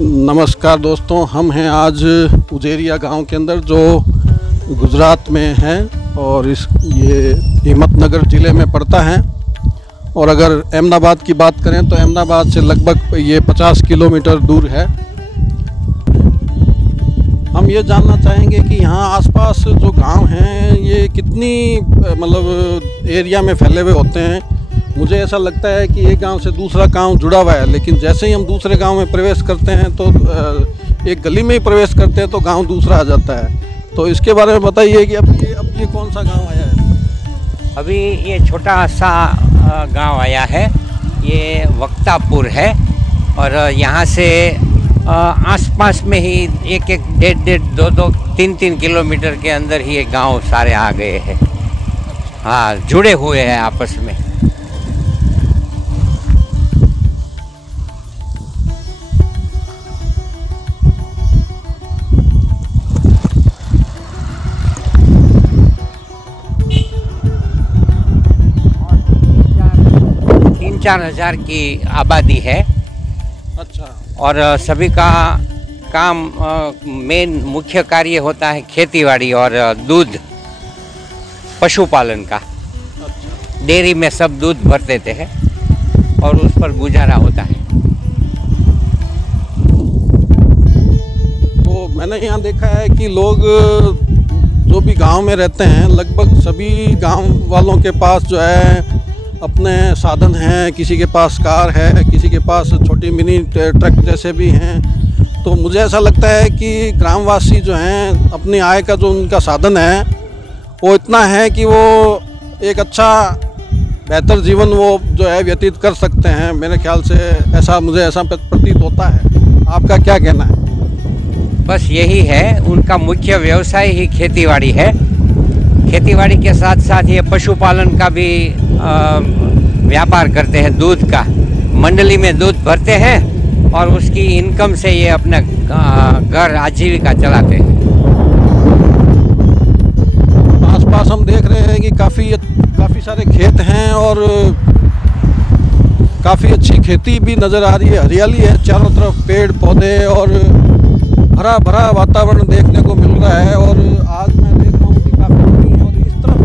नमस्कार दोस्तों, हम हैं आज उजेरिया गांव के अंदर जो गुजरात में है और ये हिम्मतनगर ज़िले में पड़ता है। और अगर अहमदाबाद की बात करें तो अहमदाबाद से लगभग ये 50 किलोमीटर दूर है। हम ये जानना चाहेंगे कि यहाँ आसपास जो गांव हैं ये कितनी मतलब एरिया में फैले हुए होते हैं। मुझे ऐसा लगता है कि एक गांव से दूसरा गांव जुड़ा हुआ है, लेकिन जैसे ही हम दूसरे गांव में प्रवेश करते हैं तो एक गली में ही प्रवेश करते हैं तो गांव दूसरा आ जाता है। तो इसके बारे में बताइए कि अब ये कौन सा गांव आया है? अभी ये छोटा सा गांव आया है, ये वक्तापुर है। और यहाँ से आसपास में ही एक डेढ़ 2-3 किलोमीटर के अंदर ही ये गांव सारे आ गए हैं। हाँ, जुड़े हुए हैं आपस में। तीन 4 हज़ार की आबादी है। अच्छा। और सभी का काम मेन मुख्य कार्य होता है खेतीबाड़ी और दूध पशुपालन का। अच्छा। डेयरी में सब दूध भर देते हैं और उस पर गुजारा होता है। तो मैंने यहाँ देखा है कि लोग जो भी गांव में रहते हैं लगभग सभी गांव वालों के पास जो है अपने साधन हैं। किसी के पास कार है, किसी के पास छोटी मिनी ट्रक जैसे भी हैं। तो मुझे ऐसा लगता है कि ग्रामवासी जो हैं अपनी आय का जो उनका साधन है वो इतना है कि वो एक अच्छा बेहतर जीवन वो जो है व्यतीत कर सकते हैं। मेरे ख्याल से मुझे ऐसा प्रतीत होता है। आपका क्या कहना है? बस यही है, उनका मुख्य व्यवसाय ही खेतीबाड़ी है। खेतीबाड़ी के साथ साथ ये पशुपालन का भी व्यापार करते हैं। दूध का मंडली में दूध भरते हैं और उसकी इनकम से ये अपना घर आजीविका चलाते हैं। आसपास हम देख रहे हैं कि काफ़ी सारे खेत हैं और काफ़ी अच्छी खेती भी नज़र आ रही है। हरियाली है, चारों तरफ पेड़ पौधे और हरा भरा वातावरण देखने को मिल रहा है। और आज मैं देख रहा हूँ कि काफ़ी गर्मी है और इस तरफ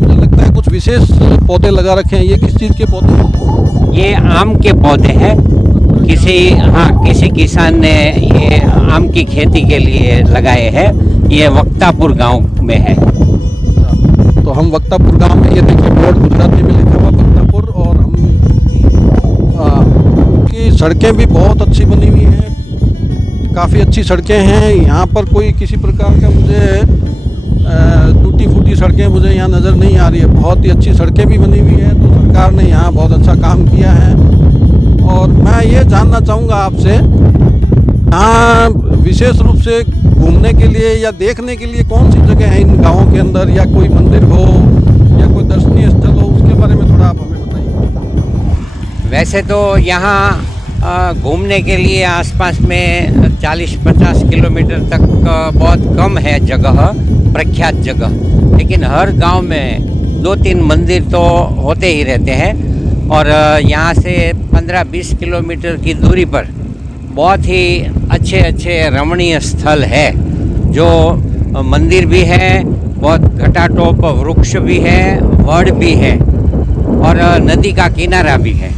मुझे लगता है कुछ विशेष पौधे लगा रखे हैं। ये किस चीज़ के पौधे हैं? ये आम के पौधे हैं। किसी किसान ने ये आम की खेती के लिए लगाए हैं। ये वक्तापुर गांव में है। तो हम वक्तापुर गांव में, ये देखिए बोर्ड गुजराती में लिखा हुआ वक्तापुर। और हम की सड़कें भी बहुत अच्छी बनी हुई हैं, काफ़ी अच्छी सड़कें हैं। यहाँ पर कोई किसी प्रकार का मुझे टूटी फूटी सड़कें मुझे यहाँ नज़र नहीं आ रही है। बहुत ही अच्छी सड़कें भी बनी हुई है। तो सरकार ने यहाँ बहुत अच्छा काम किया है। और मैं ये जानना चाहूँगा आपसे, यहाँ विशेष रूप से घूमने के लिए या देखने के लिए कौन सी जगह है इन गाँवों के अंदर, या कोई मंदिर हो या कोई दर्शनीय स्थल हो, उसके बारे में थोड़ा आप हमें बताइए। वैसे तो यहाँ घूमने के लिए आसपास में 40-50 किलोमीटर तक बहुत कम है जगह, प्रख्यात जगह। लेकिन हर गांव में 2-3 मंदिर तो होते ही रहते हैं। और यहाँ से 15-20 किलोमीटर की दूरी पर बहुत ही अच्छे रमणीय स्थल है, जो मंदिर भी है, बहुत घटाटोप वृक्ष भी है, वड भी है और नदी का किनारा भी है।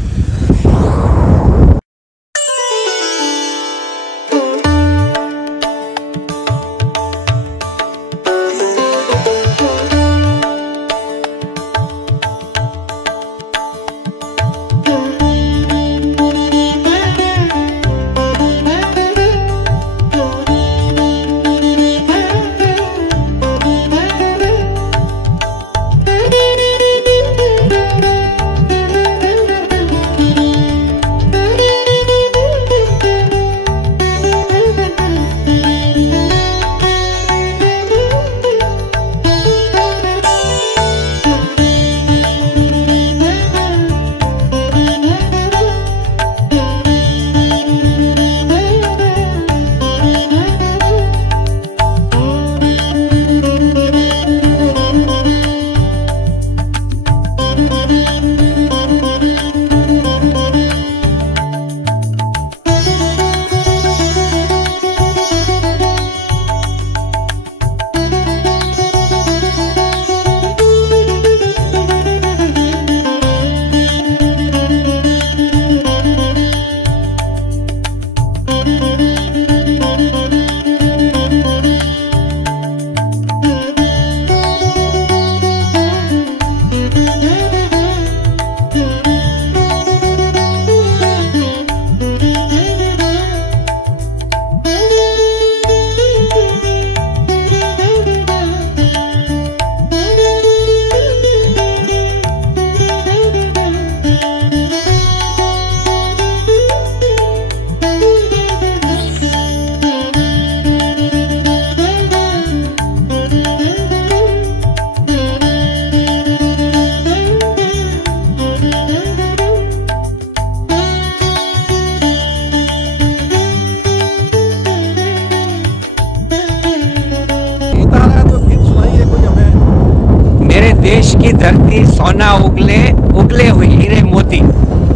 की धरती सोना उगले हुई हीरे मोती,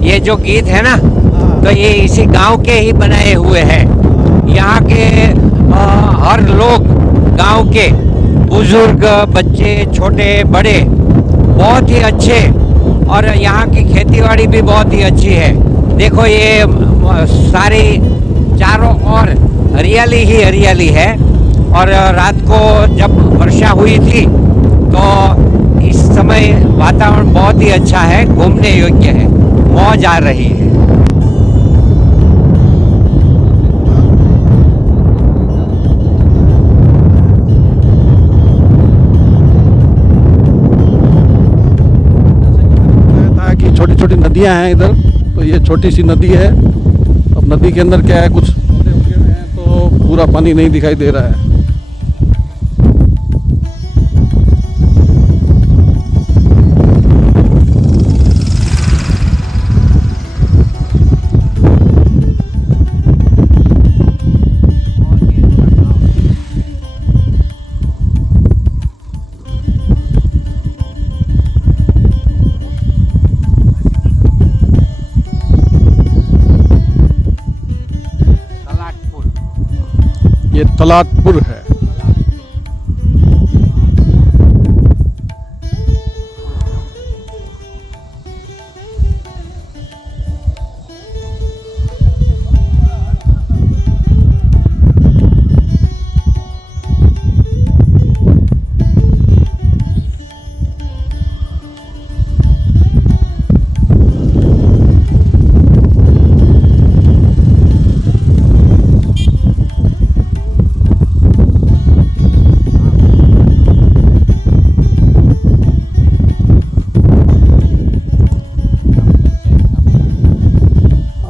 ये जो गीत है ना, तो ये इसी गांव के ही बनाए हुए हैं। यहाँ के हर लोग, गांव के बुजुर्ग, बच्चे, छोटे बड़े, बहुत ही अच्छे, और यहाँ की खेतीबाड़ी भी बहुत ही अच्छी है। देखो ये सारी चारों ओर हरियाली ही हरियाली है। और रात को जब वर्षा हुई थी तो इस समय वातावरण बहुत ही अच्छा है, घूमने योग्य है, मौज आ रही है। छोटी छोटी नदियां हैं इधर, तो ये छोटी सी नदी है। अब नदी के अंदर क्या है, कुछ पौधे उगे हुए हैं तो पूरा पानी नहीं दिखाई दे रहा है। ये तलाटपुर है।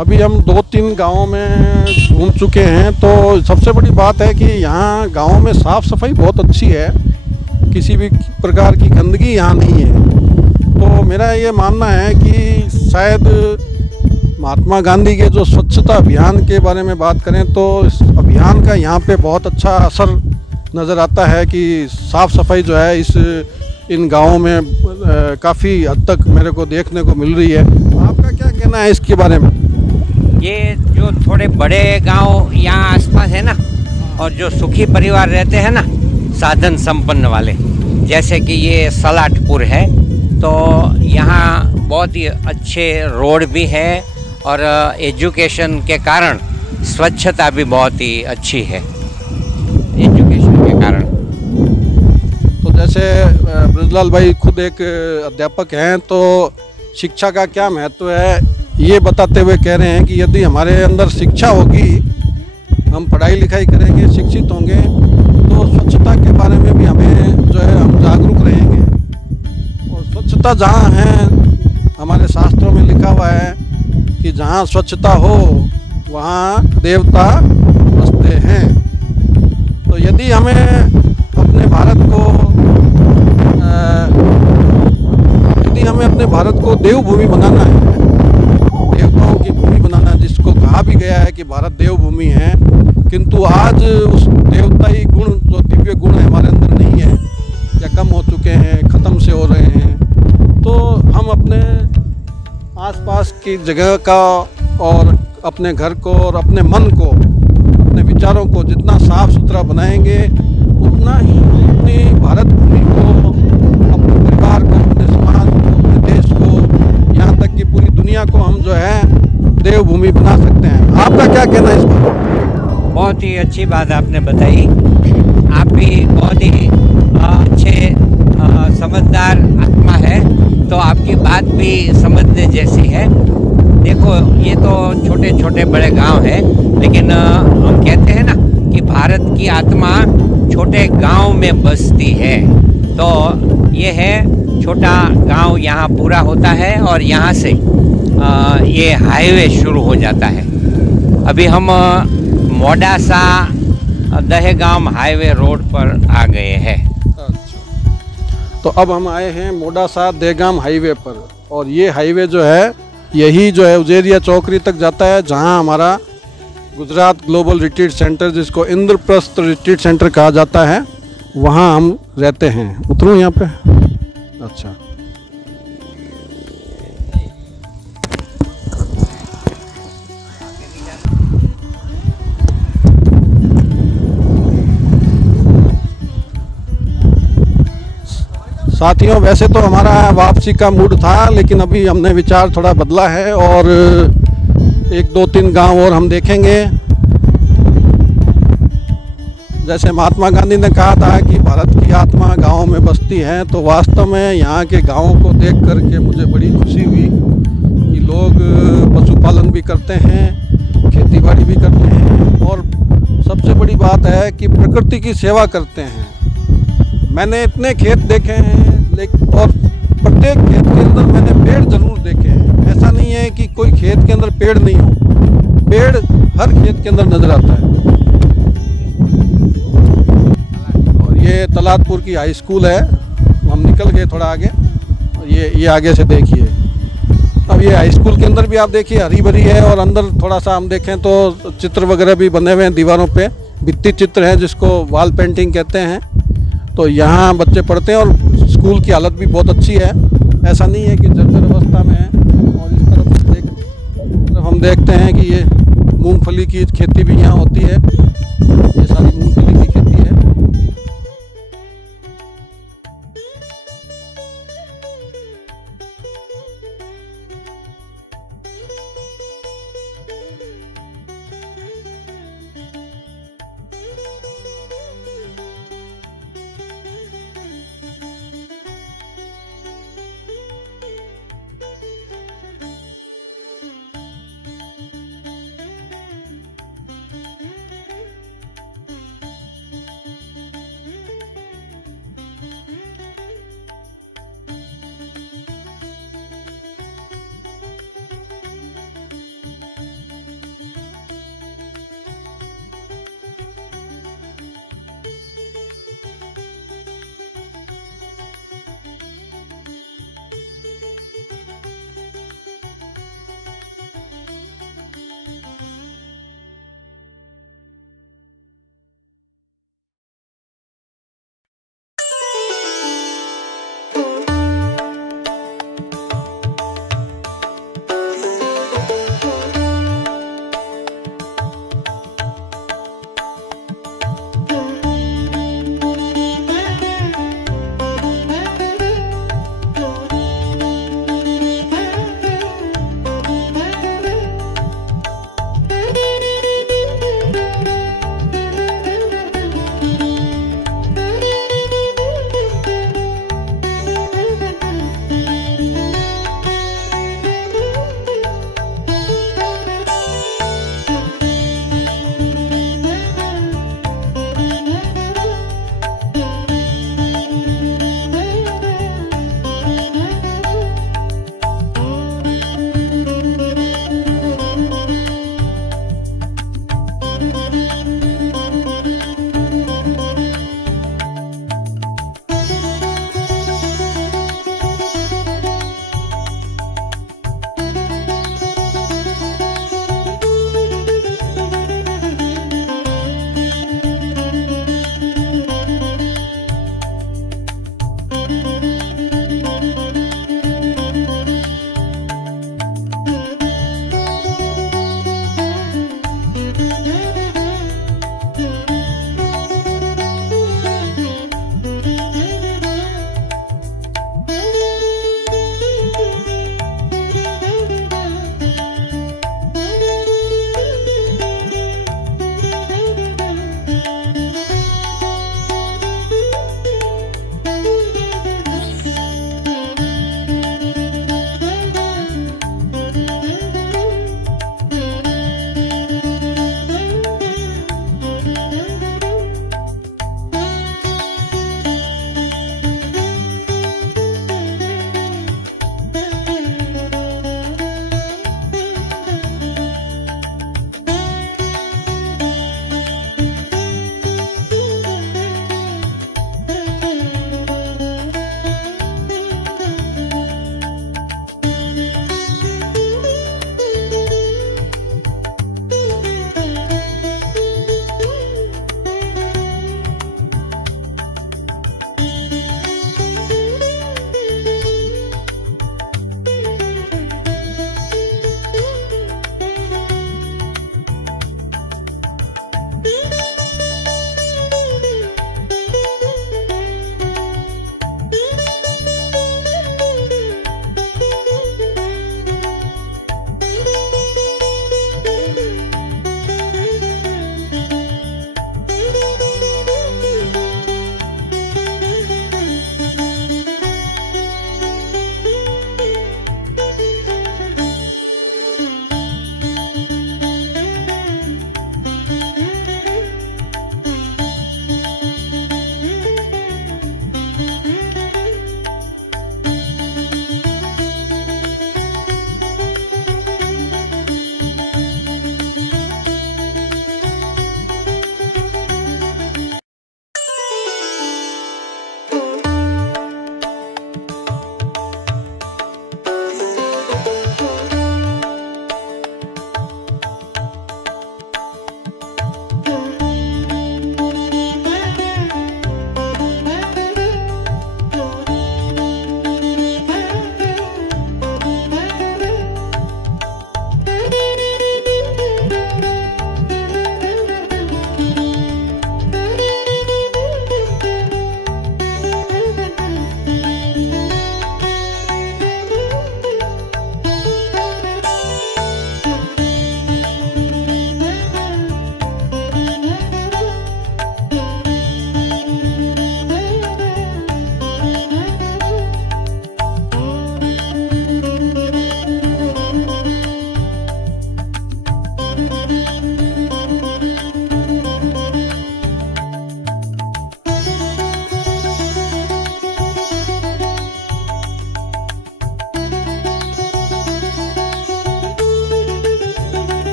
अभी हम 2-3 गांवों में घूम चुके हैं, तो सबसे बड़ी बात है कि यहाँ गांव में साफ़ सफाई बहुत अच्छी है, किसी भी प्रकार की गंदगी यहाँ नहीं है। तो मेरा ये मानना है कि शायद महात्मा गांधी के जो स्वच्छता अभियान के बारे में बात करें तो इस अभियान का यहाँ पे बहुत अच्छा असर नज़र आता है कि साफ़ सफाई जो है इन गाँवों में काफ़ी हद तक मेरे को देखने को मिल रही है। आपका क्या कहना है इसके बारे में? ये जो थोड़े बड़े गांव यहाँ आसपास है ना, और जो सुखी परिवार रहते हैं ना, साधन संपन्न वाले, जैसे कि ये सलाटपुर है, तो यहाँ बहुत ही अच्छे रोड भी है और एजुकेशन के कारण स्वच्छता भी बहुत ही अच्छी है, एजुकेशन के कारण। तो जैसे ब्रजलाल भाई खुद एक अध्यापक हैं, तो शिक्षा का क्या महत्व है ये बताते हुए कह रहे हैं कि यदि हमारे अंदर शिक्षा होगी, हम पढ़ाई लिखाई करेंगे, शिक्षित होंगे, तो स्वच्छता के बारे में भी हमें जो है हम जागरूक रहेंगे। और स्वच्छता जहाँ है, हमारे शास्त्रों में लिखा हुआ है कि जहाँ स्वच्छता हो वहाँ देवता बसते हैं। तो यदि हमें अपने भारत को देवभूमि बनाना है, देवताओं की भूमि बनाना, जिसको कहा भी गया है कि भारत देवभूमि है, किंतु आज उस देवताई गुण, जो दिव्य गुण हमारे अंदर नहीं है या कम हो चुके हैं, ख़त्म से हो रहे हैं। तो हम अपने आसपास की जगह का और अपने घर को और अपने मन को, अपने विचारों को जितना साफ सुथरा बनाएंगे, उतना ही अपनी भारत भूमि को, अपने परिवार को, अपने समाज को, अपने देश को, यहाँ तक कि पूरी दुनिया को हम जो है देवभूमि बना सकते हैं। आपका क्या कहना है इस पर? बहुत ही अच्छी बात आपने बताई। आप भी बहुत ही अच्छे समझदार आत्मा है, तो आपकी बात भी समझने जैसी है। देखो, ये तो छोटे छोटे बड़े गांव हैं, लेकिन हम कहते हैं ना कि भारत की आत्मा छोटे गांव में बसती है। तो ये है छोटा गांव, यहाँ पूरा होता है और यहाँ से ये हाईवे शुरू हो जाता है। अभी हम मोडासा दहेगाम हाईवे रोड पर आ गए हैं। अच्छा, तो अब हम आए हैं मोडासा दहेगाम हाईवे पर, और ये हाईवे जो है, यही जो है उजेरिया चौकरी तक जाता है, जहां हमारा गुजरात ग्लोबल रिट्रीट सेंटर, जिसको इंद्रप्रस्थ रिट्रीट सेंटर कहा जाता है, वहां हम रहते हैं। उतरूँ यहाँ पे? अच्छा। साथियों, वैसे तो हमारा वापसी का मूड था, लेकिन अभी हमने विचार थोड़ा बदला है और 1-2-3 गांव और हम देखेंगे। जैसे महात्मा गांधी ने कहा था कि भारत की आत्मा गाँव में बसती है, तो वास्तव में यहाँ के गाँवों को देख कर के मुझे बड़ी खुशी हुई कि लोग पशुपालन भी करते हैं, खेती-बाड़ी भी करते हैं और सबसे बड़ी बात है कि प्रकृति की सेवा करते हैं। मैंने इतने खेत देखे हैं, लेकिन और प्रत्येक खेत के अंदर मैंने पेड़ जरूर देखे हैं। ऐसा नहीं है कि कोई खेत के अंदर पेड़ नहीं हो, पेड़ हर खेत के अंदर नजर आता है। और ये तलातपुर की हाई स्कूल है, हम निकल गए थोड़ा आगे और ये आगे से देखिए। अब ये हाई स्कूल के अंदर भी आप देखिए हरी भरी है और अंदर थोड़ा सा हम देखें तो चित्र वगैरह भी बने हुए हैं दीवारों पे, भित्ति चित्र हैं जिसको वॉल पेंटिंग कहते हैं। तो यहाँ बच्चे पढ़ते हैं और स्कूल की हालत भी बहुत अच्छी है, ऐसा नहीं है कि जर्जर अवस्था में है। और इस तरफ हम देखते हैं कि ये मूंगफली की खेती भी यहाँ होती है। ये